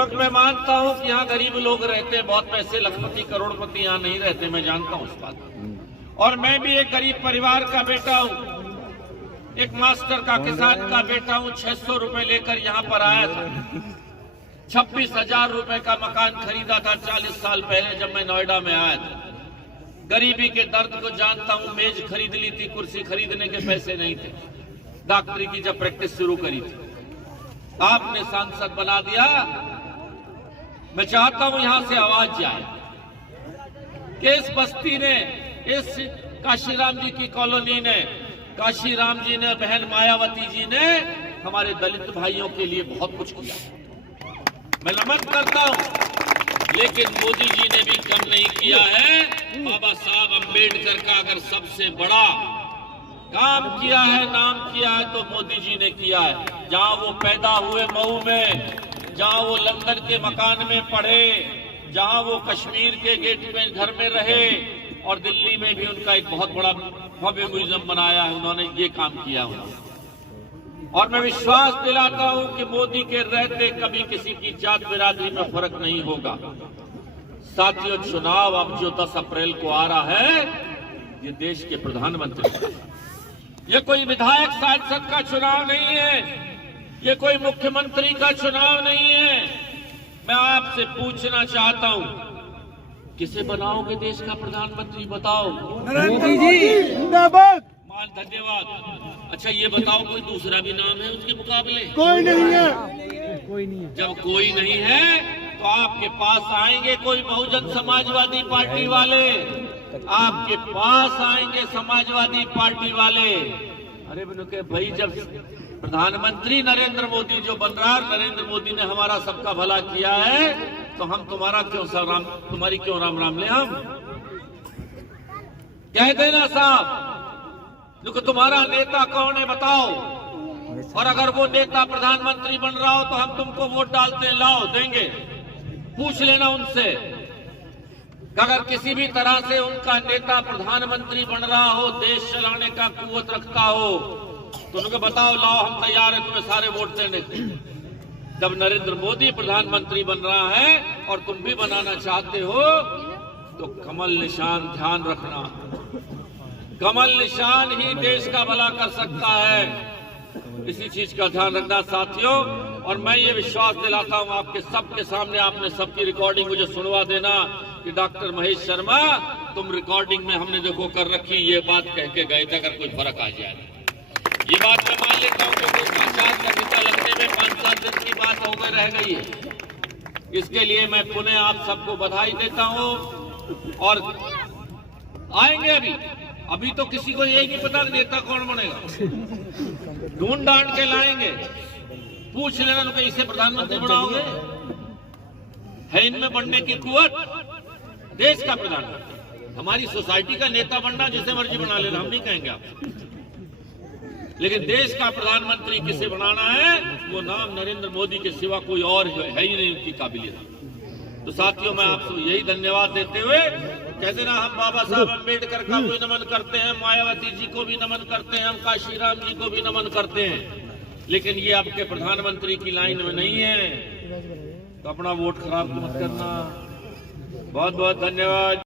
क्योंकि मैं मानता हूं कि यहाँ गरीब लोग रहते हैं, बहुत पैसे लखपति करोड़पति यहाँ नहीं रहते, मैं जानता हूं इस बात को। और मैं भी एक गरीब परिवार का बेटा हूं, एक मास्टर का किसान का बेटा हूं। 600 रुपए लेकर यहाँ पर आया था। 26,000 रुपए का मकान खरीदा था 40 साल पहले जब मैं नोएडा में आया था। गरीबी के दर्द को जानता हूं। मेज खरीद ली थी, कुर्सी खरीदने के पैसे नहीं थे। डॉक्टरी की जब प्रैक्टिस शुरू करी थी, आपने सांसद बना दिया। मैं चाहता हूं यहां से आवाज जाए कि इस बस्ती ने, इस काशीराम जी की कॉलोनी ने, काशीराम जी ने, बहन मायावती जी ने हमारे दलित भाइयों के लिए बहुत कुछ किया। मैं नमन करता हूं, लेकिन मोदी जी ने भी कम नहीं किया है। बाबा साहब अम्बेडकर का अगर सबसे बड़ा काम किया है, नाम किया है, तो मोदी जी ने किया है। जहां वो पैदा हुए मऊ में, जहां वो लंदन के मकान में पढ़े, जहां वो कश्मीर के गेट में घर में रहे, और दिल्ली में भी उनका एक बहुत बड़ा भव्य म्यूजियम बनाया है, उन्होंने ये काम किया है। और मैं विश्वास दिलाता हूं कि मोदी के रहते कभी किसी की जात बिरादरी में फर्क नहीं होगा। साथियों, चुनाव अब जो 10 अप्रैल को आ रहा है, ये देश के प्रधानमंत्री का है। ये कोई विधायक सांसद का चुनाव नहीं है, ये कोई मुख्यमंत्री का चुनाव नहीं है। मैं आपसे पूछना चाहता हूं, किसे बनाओगे देश का प्रधानमंत्री? बताओ। मोदी जी जिंदाबाद। मान, धन्यवाद। अच्छा, ये बताओ, कोई दूसरा भी नाम है उसके मुकाबले? कोई नहीं है, कोई नहीं है। जब कोई नहीं है तो आपके पास आएंगे कोई बहुजन समाजवादी पार्टी वाले, आपके पास आएंगे समाजवादी पार्टी वाले। अरे के भाई, जब प्रधानमंत्री नरेंद्र मोदी जो बन रहा है, नरेंद्र मोदी ने हमारा सबका भला किया है, तो हम तुम्हारी क्यों राम राम ले? हम कह देना साहब, क्योंकि तुम्हारा नेता कौन है बताओ, और अगर वो नेता प्रधानमंत्री बन रहा हो तो हम तुमको वोट डालते हैं, लाओ, देंगे। पूछ लेना उनसे, अगर किसी भी तरह से उनका नेता प्रधानमंत्री बन रहा हो, देश चलाने का कुव्वत रखता हो, तो उनको बताओ, लाओ, हम तैयार हैं तुम्हें सारे वोट देने के। जब नरेंद्र मोदी प्रधानमंत्री बन रहा है और तुम भी बनाना चाहते हो, तो कमल निशान ध्यान रखना। कमल निशान ही देश का भला कर सकता है, इसी चीज का ध्यान रखना साथियों। और मैं ये विश्वास दिलाता हूं आपके सबके सामने, आपने सबकी रिकॉर्डिंग मुझे सुनवा देना कि डॉक्टर महेश शर्मा, तुम रिकॉर्डिंग में हमने देखो कर रखी, ये बात कह के गए थे, अगर कोई फर्क आ जाए। ये बात मैं मान लेता हूँ कि आचार संहिता लगने में 5-7 दिन की बात हो गई, रह गई है। इसके लिए मैं पुनः आप सबको बधाई देता हूँ। और आएंगे अभी तो किसी को यही नहीं पता नेता कौन बनेगा, ढूंढ डांट के लाएंगे। पूछ लेना कि इसे प्रधानमंत्री बनाओगे? है इनमें बनने की कुवत? देश का प्रधानमंत्री, हमारी सोसाइटी का नेता बनना जिसे मर्जी बना लेना, हम नहीं कहेंगे आप, लेकिन देश का प्रधानमंत्री किसे बनाना है, वो नाम नरेंद्र मोदी के सिवा कोई और है ही नहीं उनकी काबिलियत। तो साथियों, मैं आपको यही धन्यवाद देते हुए कहते ना, हम बाबा साहब अम्बेडकर का भी नमन करते हैं, मायावती जी को भी नमन करते हैं, हम काशीराम जी को भी नमन करते हैं, लेकिन ये आपके प्रधानमंत्री की लाइन में नहीं है, तो अपना वोट खराब मत करना। बहुत बहुत धन्यवाद।